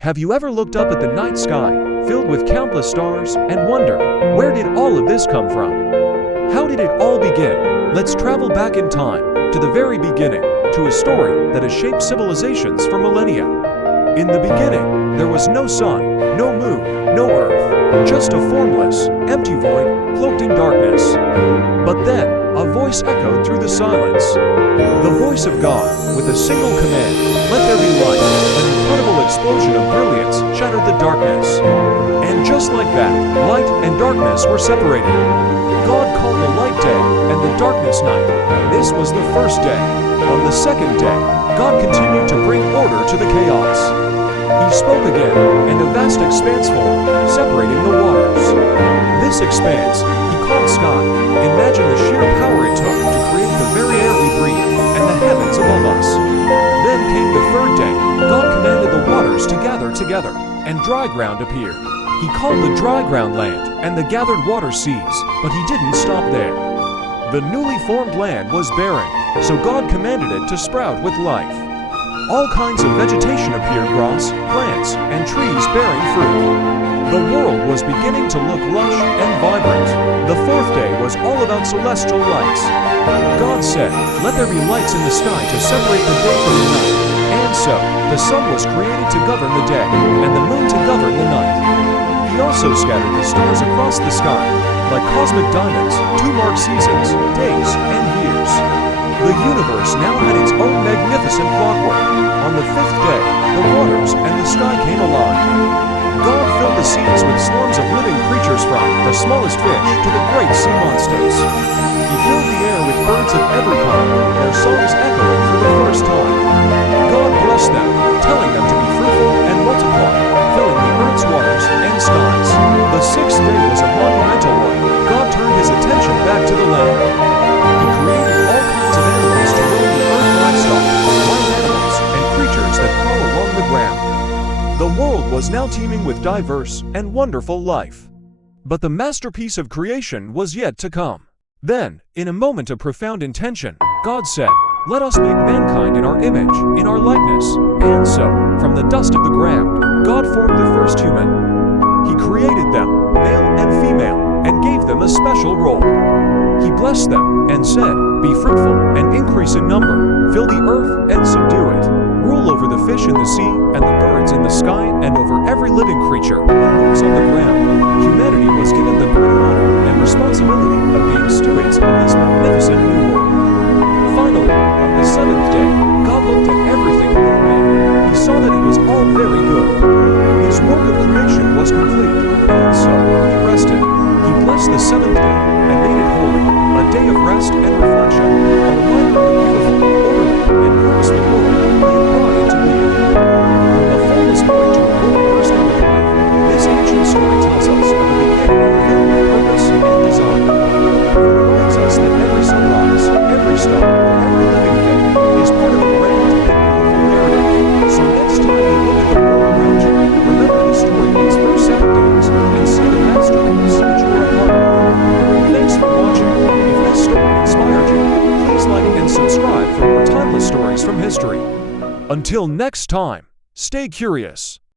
Have you ever looked up at the night sky, filled with countless stars, and wondered, where did all of this come from? How did it all begin? Let's travel back in time, to the very beginning, to a story that has shaped civilizations for millennia. In the beginning, there was no sun, no moon, no earth, just a formless, empty void, cloaked in darkness. But then, a voice echoed through the silence. The voice of God, with a single command, "Let there be light." An incredible explosion of brilliance shattered the darkness. And just like that, light and darkness were separated. God called the light day and the darkness night. This was the first day. On the second day, God continued to bring order to the chaos. He spoke again, and a vast expanse formed, separating the waters. This expanse, he called sky. Imagine the sheer power it took to create the very air we breathe, and the heavens above us. Then came the third day. God commanded the waters to gather together, and dry ground appeared. He called the dry ground land, and the gathered water seas, but he didn't stop there. The newly formed land was barren, so God commanded it to sprout with life. All kinds of vegetation appeared, grass, plants, and trees bearing fruit. The world was beginning to look lush and vibrant. The fourth day was all about celestial lights. God said, "Let there be lights in the sky to separate the day from the night." And so, the sun was created to govern the day, and the moon to govern the night. He also scattered the stars across the sky, like cosmic diamonds, to mark seasons, days, and years. The universe now had its own magnificent clockwork. On the fifth day, the waters and the sky came alive. God filled the seas with swarms of living creatures, from the smallest fish to the great sea monsters. He filled the air with birds of every kind, their songs echoing for the first time. God blessed them, telling them to be fruitful and multiply, filling the earth's waters and skies. The sixth day was a monumental one. God turned his attention back to the land. He created all kinds of animals to roam the earth, livestock, wild animals, and creatures that crawl along the ground. The world was now teeming with diverse and wonderful life. But the masterpiece of creation was yet to come. Then, in a moment of profound intention, God said, "Let us make mankind in our image, in our likeness." And so, from the dust of the ground, God formed the first human. He created them, male and female, and gave them a special role. He blessed them and said, "Be fruitful and increase in number, fill the earth and subdue it. Rule over the fish in the sea and the birds in the sky and over every living creature that moves on the ground." Humanity was given the great honor and responsibility of being stewards of this magnificent new world. Finally, on the seventh day, God looked at everything he had made. He saw that it was all very good. His work of creation was complete, and so he rested. He blessed the seventh day and made it holy, a day of rest and reflection, a reminder of the beautiful, orderly, and purposeful world he had brought into being. From a formless point to a world bursting with life, this ancient story tells us of a beginning filled with purpose and design. It reminds us that every sunrise, every star, every living thing is part of a grand and beautiful narrative. So next time you look at the world around you, remember the story of its first 7 days and see the masterpiece that you are a part of. Thanks for watching. If this story inspired you, please like and subscribe for more timeless stories from history. Until next time, stay curious.